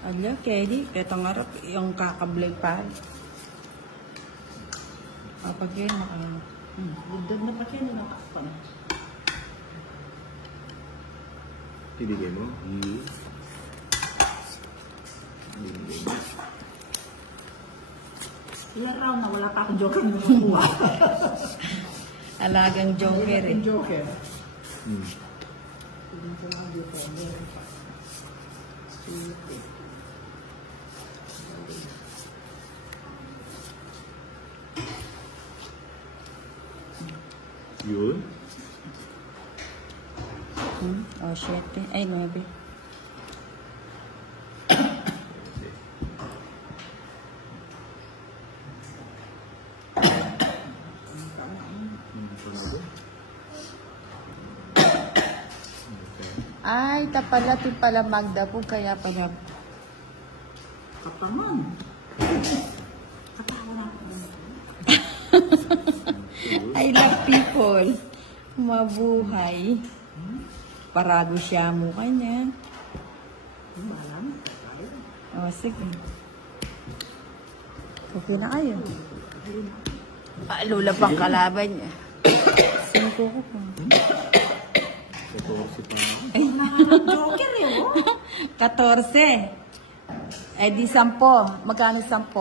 Ala, Kelly, ito nga rin, yung kakablay pa. Pag yun, doon na pa siya, nakakpan. Ibigay mo? Ilan round na wala pa akong joker na nakuha. Alagang joker eh. Joker. Yun? Oh, 7. Ay, 9. Ay, tapala, pala Magda po, kaya pala. Kapangan. I love people. Mabuhay. Parado siya mo kanya. Malam. O, sige. Okay na kayo. Lula pang kalaban niya. 5 ko pa. 14 pa na. Joker eh, oh. 14. Eh di 10. Magkano 10?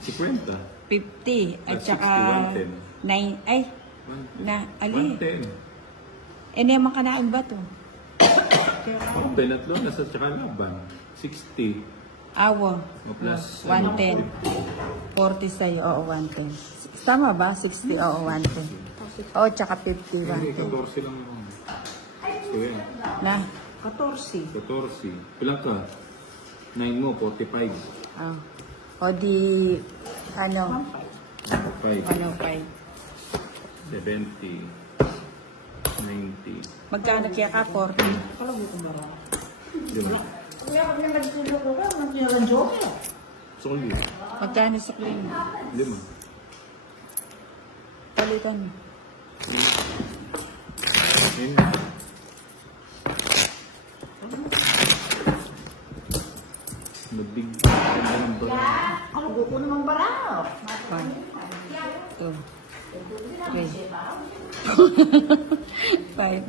50. 50. At At saka 60, 9. Ay, na, ali. 110. Eh, naman ka na ba to? Oh, Benatlo, nasa tsaka laban. 60. Awo. O plus 110. 40 sa'yo. Oo, 110. Tama ba? 60. Oo, 110. Oo, tsaka 50. Hindi, 110. 14 lang naman. Sige. Na? 14. 14. Ilang ka? 9 mo, 45. Oh. O di, ano? 5. 105. 70. 90. Magkano kaya ka? 40. Alam mo kung bara. Lima. Kaya kung yung nagsulo ko ka, nagyalan joker. Soli. Magkano sa clean? 5. Palitan. Yun. Nabig. Ganda ng bala. Ano ko ko namang bara? 1, 2, 3, 5,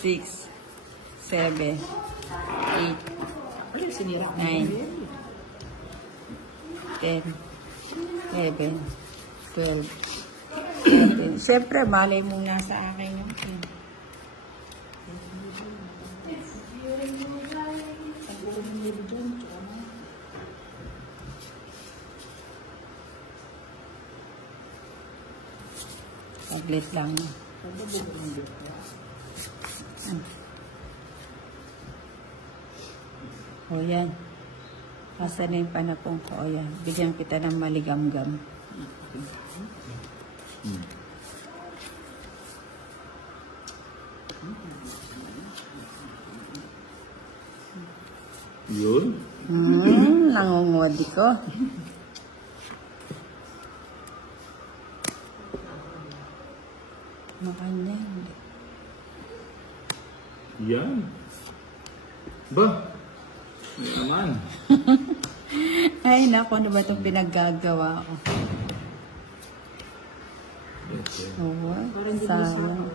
6, 7, 8, Ano yung sinira? 9, 10, 11, 12, 13. Siyempre, malay mo nga sa akin yung saglit lang. O yan. Asa na yung panapong ko. O yan. Bigyan kita ng maligam-gam. Yun. Nangungodi ko. Makanya. Yan. Ba? Ano naman? Ay, naku, ano ba itong pinaggagawa ko? Okay. Oo, sayang.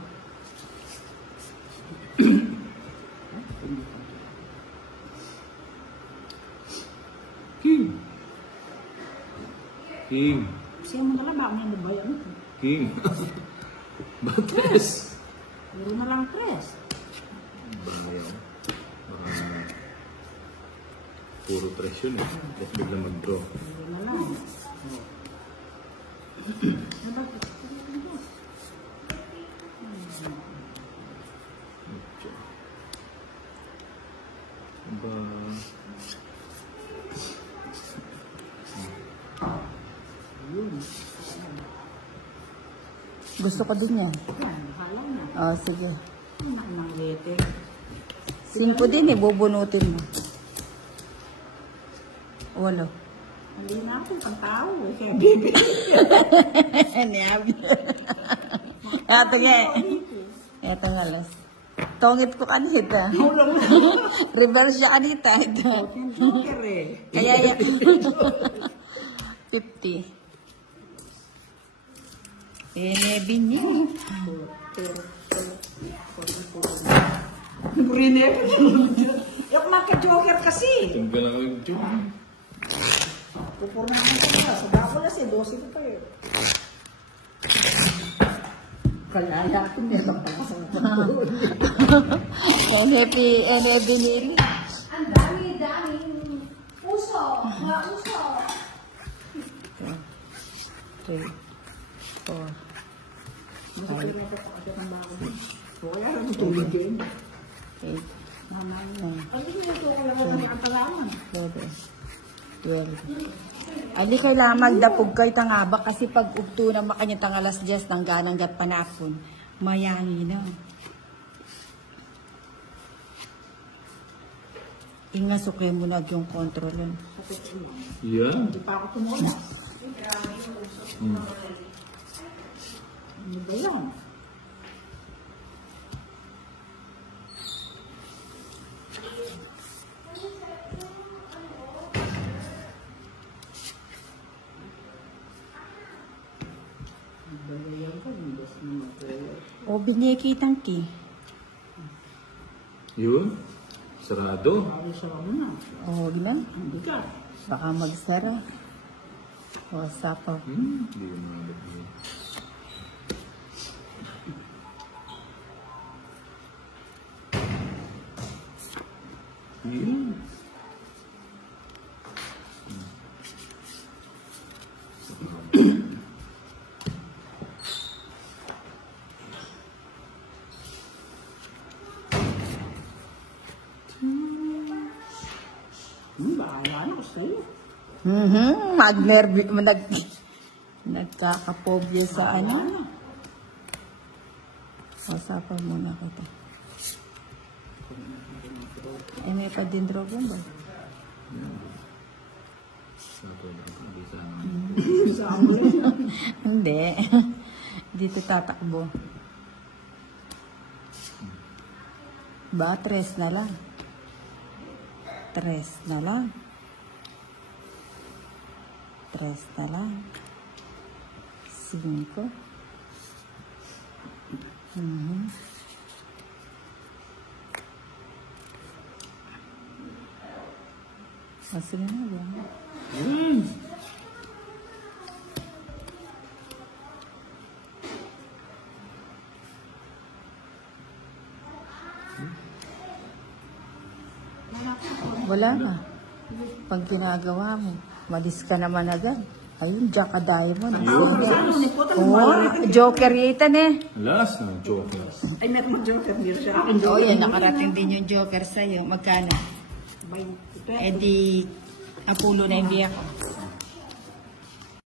King. King. Siya mo nalang baka may nabayan. King. Bates. Puro na lang tres. Bayan. Puro tres yun eh. Tapos bigla mag-draw. Puro na lang. Ba... Gusto ko din yan. Yan, bahala na. O, sige. Ang lete. 5 din eh, bubunutin mo. 8. Hindi na ako pang tao eh. Kaya bibig. Niyabi. Ito nga. Ito nga, last. Tongit ko kanita. Ulang na. Reverse siya kanita. Ito. Yung joker eh. Kaya yan. 50. Binyo. Brine. Yung mga joker kasi. Tunggal lang yung tube. Pupurnahan ko na. Sa dako na si 12 ko pa eh. Kalaya ko niya lang pala sa NFB nili. Ang dami-daming puso. Mga puso. 3, 4, Masakit na ito kasi ang bago mo. Wala lang tubig din. 8, Mamay 9, Ano yung ito kaya ko ng katalaman? 11, 12. Ali kay lamag dapog kay tangaba kasi pag ugto na makanya tangalas jes nang ganang gat panapon. Mayangi na. Inga sukay mo na yung kontrolon. Yeah. Hindi pa ako tumula. Ano ba yan? O binikitang ki. Yun. Sarado. Sabi siya mo na. O na. Hindi ka. Baka magsara. O sapaw. Hindi mo nabot yun. Yun. Bahala na ko sa'yo. Magnervi, nagkakapobya sa ano. O sapaw muna ko to. Eh, may padindrogon ba? Sama yun. Hindi. Dito tatakbo. Ba, 3 na lang. 3 na lang. 3 na lang. 5. Sige na ba? Wala na. Pag ginagawa mo, malis ka naman agad. Ayun, Jack a Diamond. Ano, niputan mo. Oo, Joker yitan eh. Last na joker. Ay, meron mong joker. Hindi siya akin Oo, joker. yan, nakarating din yung Joker sa'yo. Magkano? 20 Eh di, Apulo na hindi ako.